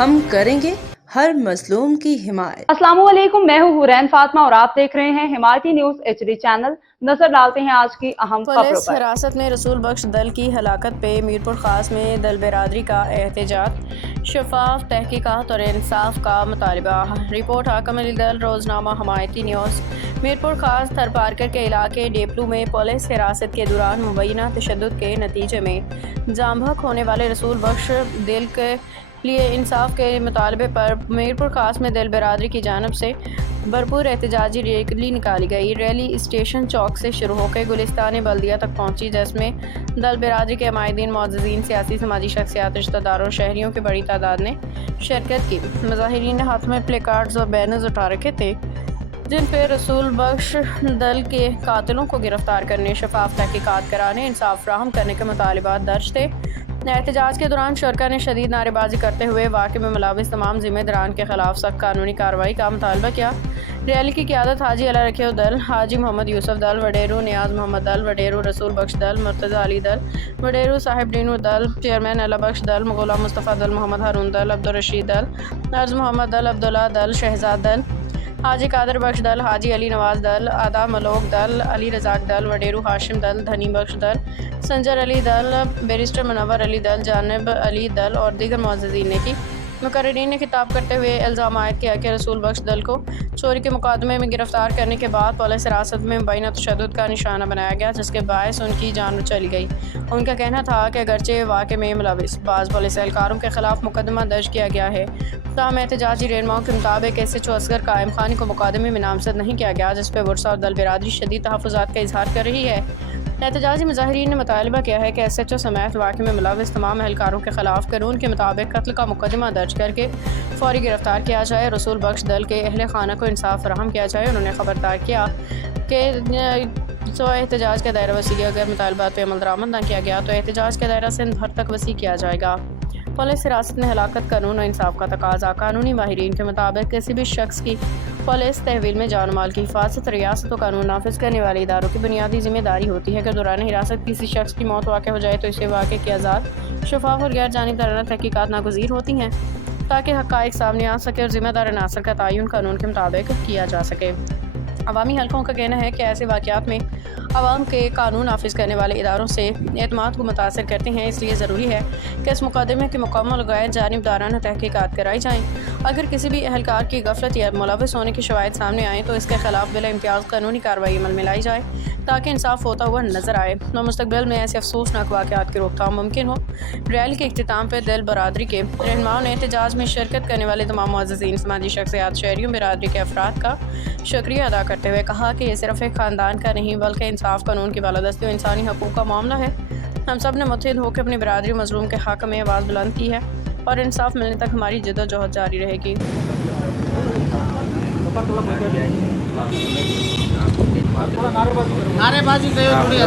ہم کریں گے ہر مظلوم کی حمایت۔ السلام علیکم، میں ہوں حورین فاطمہ اور آپ دیکھ رہے ہیں حمایتی نیوز HD چینل۔ نظر ڈالتے ہیں آج کی اہم خبروں پر۔ پولیس حراست میں رسول بخش دل کی ہلاکت پہ میرپور خاص میں دل برادری کا احتجاج، شفاف تحقیقات اور انصاف کا مطالبہ۔ رپورٹ حاکم علی دل، روزنامہ حمایتی نیوز۔ میرپور خاص تھر پارکر کے علاقے ڈیپلو میں پولیس حراست کے دوران مبینہ تشدد کے نتیجے میں جاں بحق ہونے والے رسول بخش دل کے لیے انصاف کے مطالبے پر میرپور خاص میں دل برادری کی جانب سے بھرپور احتجاجی ریلی نکالی گئی۔ ریلی اسٹیشن چوک سے شروع ہو کے گلستان بلدیہ تک پہنچی، جس میں دل برادری کے عمائدین، معززین، سیاسی سماجی شخصیات، رشتہ داروں اور شہریوں کی بڑی تعداد نے شرکت کی۔ مظاہرین نے ہاتھ میں پلے کارڈز اور بینرز اٹھا رکھے تھے جن پہ رسول بخش دل کے قاتلوں کو گرفتار کرنے، شفاف تحقیقات کرانے، انصاف فراہم کرنے کے مطالبات درج تھے۔ احتجاج کے دوران شرکاء نے شدید نعرے بازی کرتے ہوئے واقعے میں ملوث تمام ذمہ داران کے خلاف سخت قانونی کارروائی کا مطالبہ کیا۔ ریلی کی قیادت حاجی اللہ رکھیو دل، حاجی محمد یوسف دل وڈیرو، نیاز محمد دل وڈیرو، رسول بخش دل، مرتضی علی دل وڈیرو، صاحب ڈینو دل، چیئرمین اللہ بخش دل، غلام مصطفیٰ دل، محمد ہارون دل، عبدالرشید دل، ارز محمد دل، عبداللہ دل، شہزاد دل، حاجی قادر بخش دل، حاجی علی نواز دل، ادا ملوک دل، علی رزاق دل وڈیرو، ہاشم دل، دھنی بخش دل، سنجر علی دل، بیرسٹر منور علی دل، جانب علی دل اور دیگر معززین نے کی۔ مقررین نے خطاب کرتے ہوئے الزام عائد کیا کہ رسول بخش دل کو چوری کے مقدمے میں گرفتار کرنے کے بعد پولیس حراست میں مبینہ تشدد کا نشانہ بنایا گیا، جس کے باعث ان کی جان چلی گئی۔ ان کا کہنا تھا کہ اگرچہ واقعے میں ملوث بعض پولیس اہلکاروں کے خلاف مقدمہ درج کیا گیا ہے، تاہم احتجاجی رہنماؤں کے مطابق SHO اصغر قائم خانی کو مقدمے میں نامزد نہیں کیا گیا، جس پہ ورثہ اور دل برادری شدید تحفظات کا اظہار کر رہی ہے۔ احتجاجی مظاہرین نے مطالبہ کیا ہے کہ SHO سمیت واقعے میں ملوث تمام اہلکاروں کے خلاف قانون کے مطابق قتل کا مقدمہ درج کر کے فوری گرفتار کیا جائے، رسول بخش دل کے اہل خانہ کو انصاف فراہم کیا جائے۔ انہوں نے خبردار کیا کہ احتجاج کا دائرہ وسیع، اگر مطالبات پہ عمل درآمد نہ کیا گیا تو احتجاج کا دائرہ سندھ بھر تک وسیع کیا جائے گا۔ پولیس حراست میں ہلاکت قانون و انصاف کا تقاضا۔ قانونی ماہرین کے مطابق کسی بھی شخص کی پولیس تحویل میں جان و مال کی حفاظت ریاست و قانون نافذ کرنے والے اداروں کی بنیادی ذمہ داری ہوتی ہے کہ دوران حراست کسی شخص کی موت واقع ہو جائے تو اسے واقعے کی آزاد، شفاف اور غیر جانبدارانہ تحقیقات ناگزیر ہوتی ہیں تاکہ حقائق سامنے آ سکے اور ذمہ دار عناصر کا تعین قانون کے مطابق کیا جا سکے۔ عوامی حلقوں کا کہنا ہے کہ ایسے واقعات میں عوام کے قانون نافذ کرنے والے اداروں سے اعتماد کو متاثر کرتے ہیں، اس لیے ضروری ہے کہ اس مقدمے کی مکمل غیر جانبدارانہ تحقیقات کرائی جائیں۔ اگر کسی بھی اہلکار کی غفلت یا ملوث ہونے کی شواہد سامنے آئیں تو اس کے خلاف بلا امتیاز قانونی کارروائی عمل میں لائی جائے تاکہ انصاف ہوتا ہوا نظر آئے اور مستقبل میں ایسے افسوسناک واقعات کی روک تھام ممکن ہو۔ ریلی کے اختتام پہ دل برادری کے رہنماؤں نے احتجاج میں شرکت کرنے والے تمام معززین، سماجی شخصیات، شہریوں، برادری کے افراد کا شکریہ ادا کرتے ہوئے کہا کہ یہ صرف ایک خاندان کا نہیں بلکہ انصاف، قانون کی بالادستی اور انسانی حقوق کا معاملہ ہے۔ ہم سب نے متحد ہو کے اپنی برادری مظلوم کے حق میں آواز بلند کی ہے اور انصاف ملنے تک ہماری جدوجہد جاری رہے گی۔ نعرے بازی کرو، تھوڑی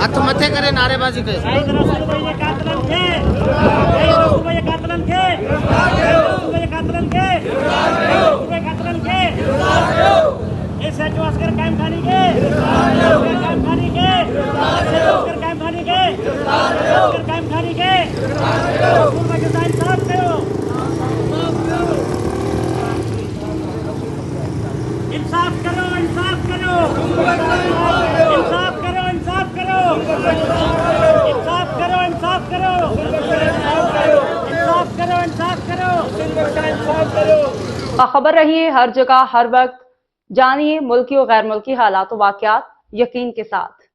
ہاتھ متھے کرے، نعرے بازی کرے۔ SHO اصغر قائم خانی کے انصاف کرو، انصاف کرو، انصاف کرو، انصاف کرو، انصاف کرو، انصاف کرو، انصاف کرو، انصاف کرو، انصاف کرو۔ باخبر رہیے ہر جگہ ہر وقت، جانیے ملکی و غیر ملکی حالات و واقعات یقین کے ساتھ۔